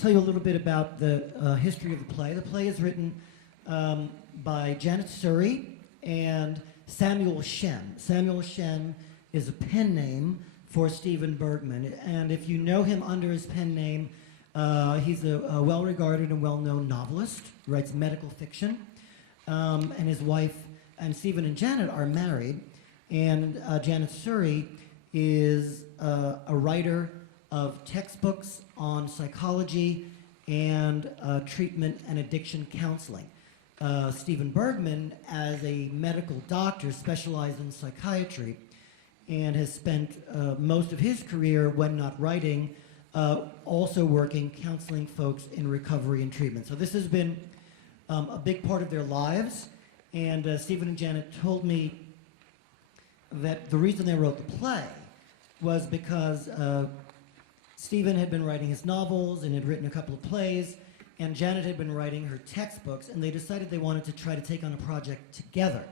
tell you a little bit about the history of the play. The play is written by Janet Surrey and Samuel Shem. Samuel Shem is a pen name for Stephen Bergman, and if you know him under his pen name, he's a well-regarded and well-known novelist, writes medical fiction, and his wife and Stephen and Janet are married, and Janet Surrey is a writer of textbooks on psychology and treatment and addiction counseling. Stephen Bergman, as a medical doctor, specialized in psychiatry and has spent most of his career, when not writing, also working, counseling folks in recovery and treatment. So this has been a big part of their lives, and Stephen and Janet told me that the reason they wrote the play was because Stephen had been writing his novels and had written a couple of plays, and Janet had been writing her textbooks, and they decided they wanted to try to take on a project together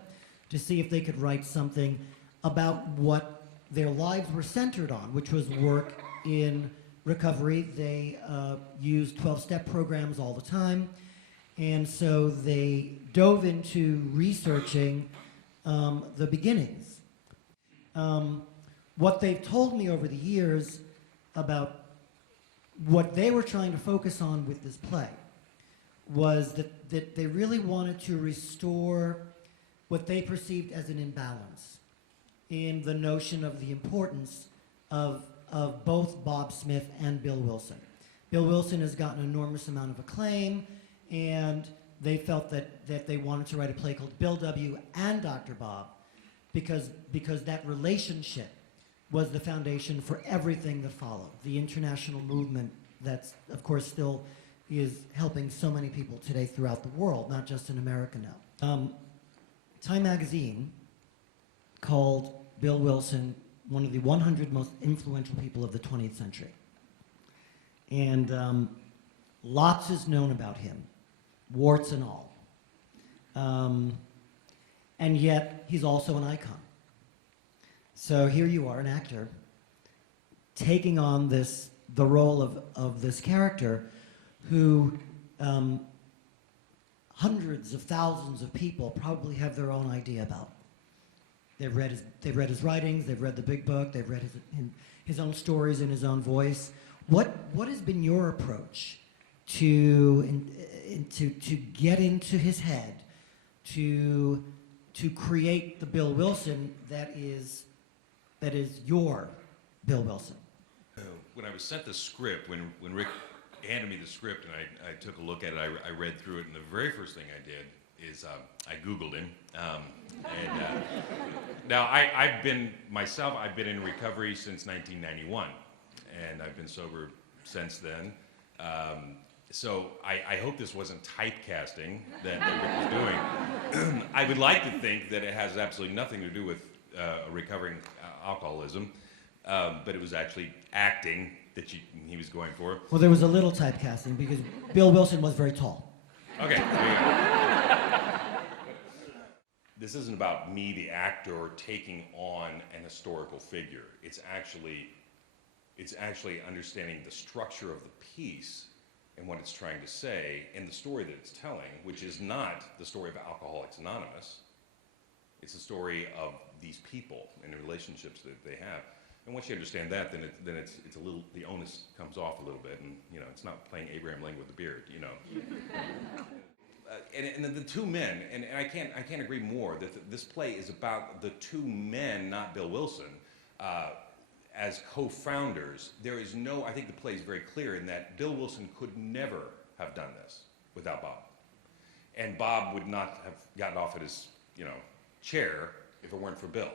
to see if they could write something about what their lives were centered on, which was work in recovery. They used 12-step programs all the time, and so they dove into researching the beginnings. What they've told me over the years about what they were trying to focus on with this play was that they really wanted to restore what they perceived as an imbalance in the notion of the importance of both Bob Smith and Bill Wilson. Bill Wilson has gotten an enormous amount of acclaim, and they felt that they wanted to write a play called Bill W. and Dr. Bob because that relationship was the foundation for everything that followed. The international movement that's, of course, still is helping so many people today throughout the world, not just in America now. Time magazine called Bill Wilson one of the 100 most influential people of the 20th century. And lots is known about him, warts and all. And yet, he's also an icon. So here you are, an actor, taking on the role of this character who hundreds of thousands of people probably have their own idea about. They've read his writings, they've read the big book, they've read his own stories in his own voice. What has been your approach to get into his head, to create the Bill Wilson that is your Bill Wilson? When I was sent the script, when Rick handed me the script and I took a look at it, I read through it, and the very first thing I did is I Googled him. Now I've been in recovery since 1991, and I've been sober since then. So I hope this wasn't typecasting that Rick was doing. I would like to think that it has absolutely nothing to do with recovering alcoholism, but it was actually acting that he was going for. Well, there was a little typecasting because Bill Wilson was very tall. Okay, there you go. This isn't about me, the actor, taking on an historical figure. It's actually understanding the structure of the piece and what it's trying to say and the story that it's telling, which is not the story of Alcoholics Anonymous. It's the story of these people and the relationships that they have. And once you understand that, then it's a little, the onus comes off a little bit, and it's not playing Abraham Lincoln with a beard, and then the two men, and I can't agree more that this play is about the two men, not Bill Wilson, as co-founders. I think the play is very clear in that Bill Wilson could never have done this without Bob, and Bob would not have gotten off at his chair if it weren't for Bill.